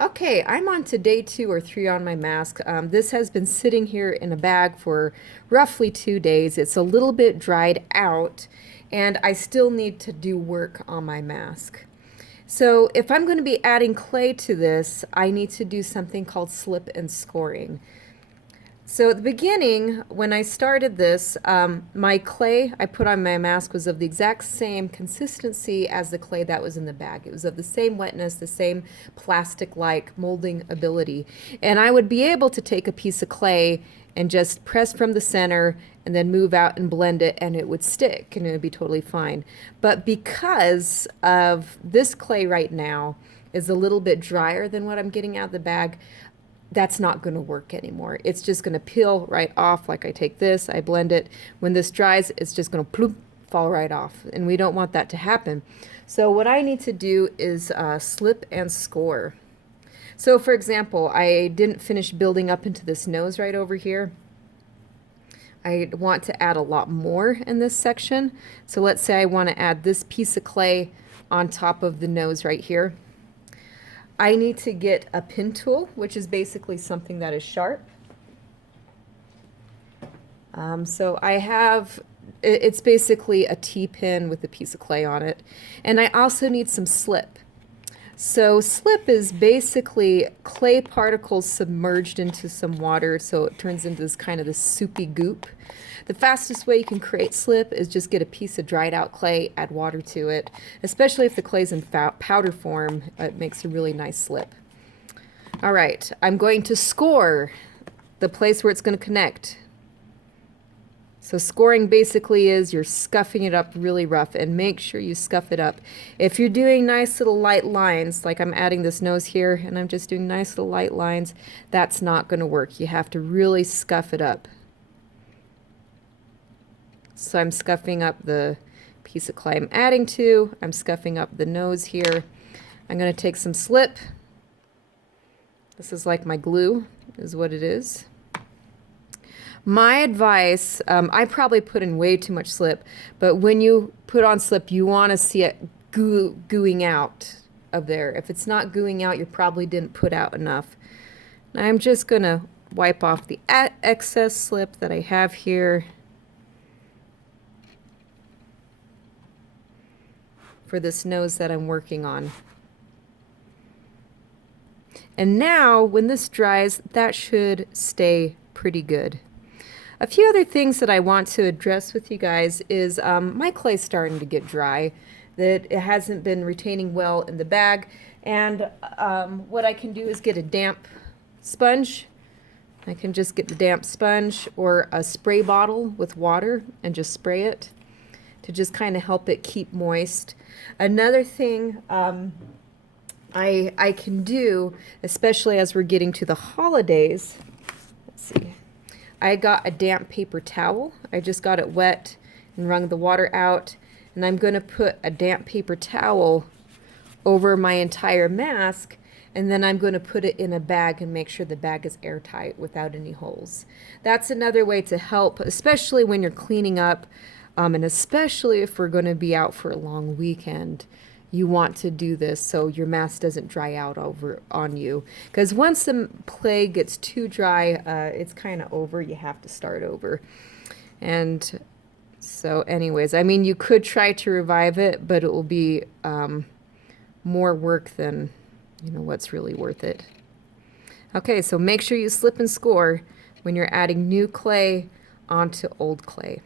Okay, I'm on to day 2 or 3 on my mask. This has been sitting here in a bag for roughly 2 days. It's a little bit dried out, and I still need to do work on my mask. So if I'm going to be adding clay to this, I need to do something called slip and scoring. So at the beginning, when I started this, my clay I put on my mask was of the exact same consistency as the clay that was in the bag. It was of the same wetness, the same plastic-like molding ability. And I would be able to take a piece of clay and just press from the center and then move out and blend it, and it would stick and it would be totally fine. But because of this clay right now is a little bit drier than what I'm getting out of the bag, that's not going to work anymore. It's just going to peel right off. Like I take this, I blend it. When this dries, it's just going to ploop, fall right off. And we don't want that to happen. So what I need to do is slip and score. So for example, I didn't finish building up into this nose right over here. I want to add a lot more in this section. So let's say I want to add this piece of clay on top of the nose right here. I need to get a pin tool, which is basically something that is sharp. So I have, it's basically a T-pin with a piece of clay on it. And I also need some slip. So slip is basically clay particles submerged into some water, so it turns into this kind of this soupy goop. The fastest way you can create slip is just get a piece of dried out clay, add water to it, especially if the clay's in powder form. It makes a really nice slip. All right, I'm going to score the place where it's going to connect. So scoring basically is you're scuffing it up really rough, and make sure you scuff it up. If you're doing nice little light lines, like I'm adding this nose here and I'm just doing nice little light lines, that's not going to work. You have to really scuff it up. So I'm scuffing up the piece of clay I'm adding to. I'm scuffing up the nose here. I'm going to take some slip. This is like my glue, is what it is. My advice, I probably put in way too much slip, but when you put on slip, you want to see it gooing out of there. If it's not gooing out, you probably didn't put out enough. And I'm just going to wipe off the excess slip that I have here for this nose that I'm working on. And now, when this dries, that should stay pretty good. A few other things that I want to address with you guys is my clay's starting to get dry, that it hasn't been retaining well in the bag, and what I can do is get a damp sponge. I can just get the damp sponge or a spray bottle with water and just spray it to just kind of help it keep moist. Another thing I can do, especially as we're getting to the holidays, let's see. I got a damp paper towel. I just got it wet and wrung the water out, and I'm going to put a damp paper towel over my entire mask, and then I'm going to put it in a bag and make sure the bag is airtight without any holes. That's another way to help, especially when you're cleaning up, and especially if we're going to be out for a long weekend. You want to do this so your mask doesn't dry out over on you. Because once the clay gets too dry, it's kind of over. You have to start over. And so anyways, I mean, you could try to revive it, but it will be more work than, what's really worth it. Okay, so make sure you slip and score when you're adding new clay onto old clay.